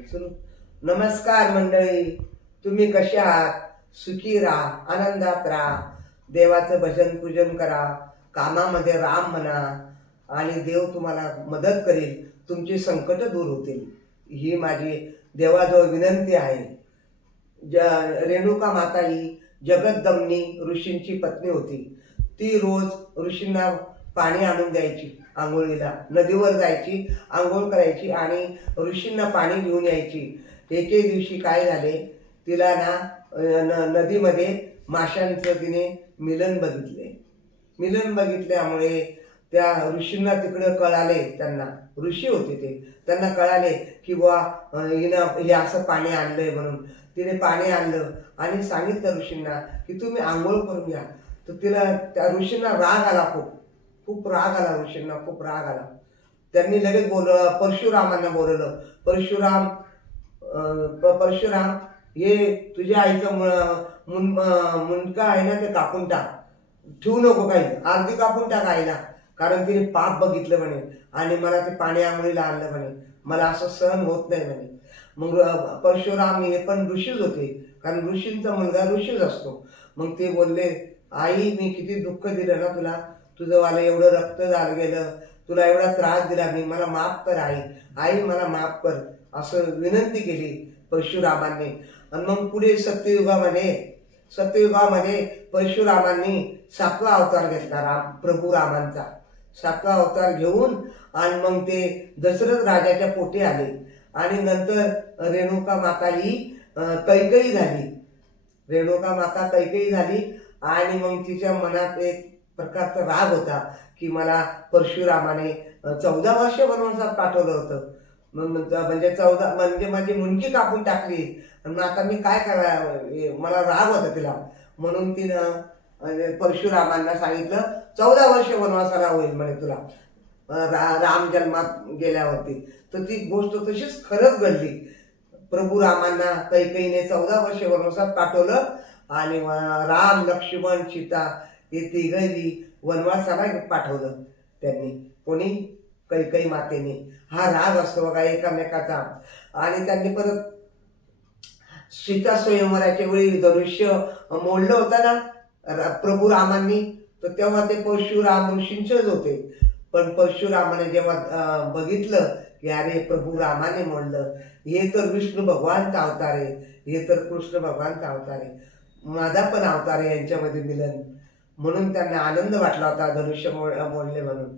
सुरू नमस्कार मंडळी. तुम्ही कशा आहात? सुखी राहा आनंदात राहा. देवाचं भजन पूजन करा. कामामध्ये राम म्हणा. आणि देव तुम्हाला मदत करेल. तुमची संकट दूर होतील. ही माझी देवाजवळ विनंती आहे. ज रेणुका माता ही जगद्दमनी ऋषींची पत्नी होती. ती रोज ऋषींना पाणी आणून द्यायची आंघोळीला. नदीवर जायची आंघोळ करायची आणि ऋषींना पाणी घेऊन यायची. एके दिवशी काय झाले? तिला ना न नदीमध्ये माशांचं तिने मिलन बघितले. मिलन बघितल्यामुळे त्या ऋषींना तिकडं कळाले त्यांना. ऋषी होते ते. त्यांना कळाले की बुवा हिनं हे असं पाणी आणलंय म्हणून. तिने पाणी आणलं आणि सांगितलं ऋषींना की तुम्ही आंघोळ करून घ्या तर तिला त्या ऋषींना राग आला खूप. खूप राग आला ऋषींना खूप राग आला. त्यांनी लगेच बोल परशुरामांना बोलवलं परशुराम परशुराम हे तुझ्या आईचं मु- मुन मुंडका आहे ना ते कापून टाक. ठेवू नको काही. अर्धी कापून टाक आईला. कारण तिने पाप बघितलं म्हणे आणि मला ते पाणी आंघोळीला आणलं म्हणे. मला असं सहन होत नाही म्हणे. मग परशुराम हे पण ऋषीच होते. कारण ऋषींचा मुलगा ऋषीच असतो. मग ते बोलले आई मी किती दुःख दिलं ना तुला. तुझं मला एवढं रक्त झालं गेलं. तुला एवढा त्रास दिला मी. मला माफ कर आई. आई मला माफ कर. असं विनंती केली परशुरामांनी. आणि मग पुढे सत्ययुगामध्ये सत्ययुगामध्ये परशुरामांनी सातवा अवतार घेतला राम प्रभू रामांचा. सातवा अवतार घेऊन आणि मग ते दशरथ राजाच्या पोटी आले. आणि नंतर रेणुका माता ही कैकई झाली. रेणुका माता कैकई झाली. आणि मग तिच्या मनात एक प्रकारचा राग होता की मला परशुरामाने चौदा वर्ष वनवासात पाठवलं होतं. मग म्हणजे चौदा म्हणजे माझी मुंडकी कापून टाकली. मग आता मी काय करा मला राग होता तिला. म्हणून तिनं परशुरामांना सांगितलं चौदा वर्ष वनवासाला होईल म्हणे तुला. रा राम जन्मात गेल्यावरती. तर ती गोष्ट तशीच खरंच घडली. प्रभू रामांना कैकईने चौदा वर्ष वनवासात पाठवलं आणि राम लक्ष्मण सीता हे तिघही वनवासाला पाठवलं त्यांनी. कोणी? कैकई मातेने. हा राग असतो बघा एकामेकाचा. आणि त्यांनी परत सीता स्वयंवराच्या वेळी धनुष्य मोडलं होतं ना प्रभू रामांनी तर तेव्हा ते परशुराम ऋषींचेच होते. पण परशुरामाने जेव्हा बघितलं की अरे प्रभू रामाने मोडलं हे तर विष्णू भगवानचा अवतार आहे हे तर कृष्ण भगवानचा अवतार आहे. माझा पण अवतार आहे यांच्यामध्ये मिलन. म्हणून त्यांना आनंद वाटला होता धनुष्य मोड मोडले म्हणून.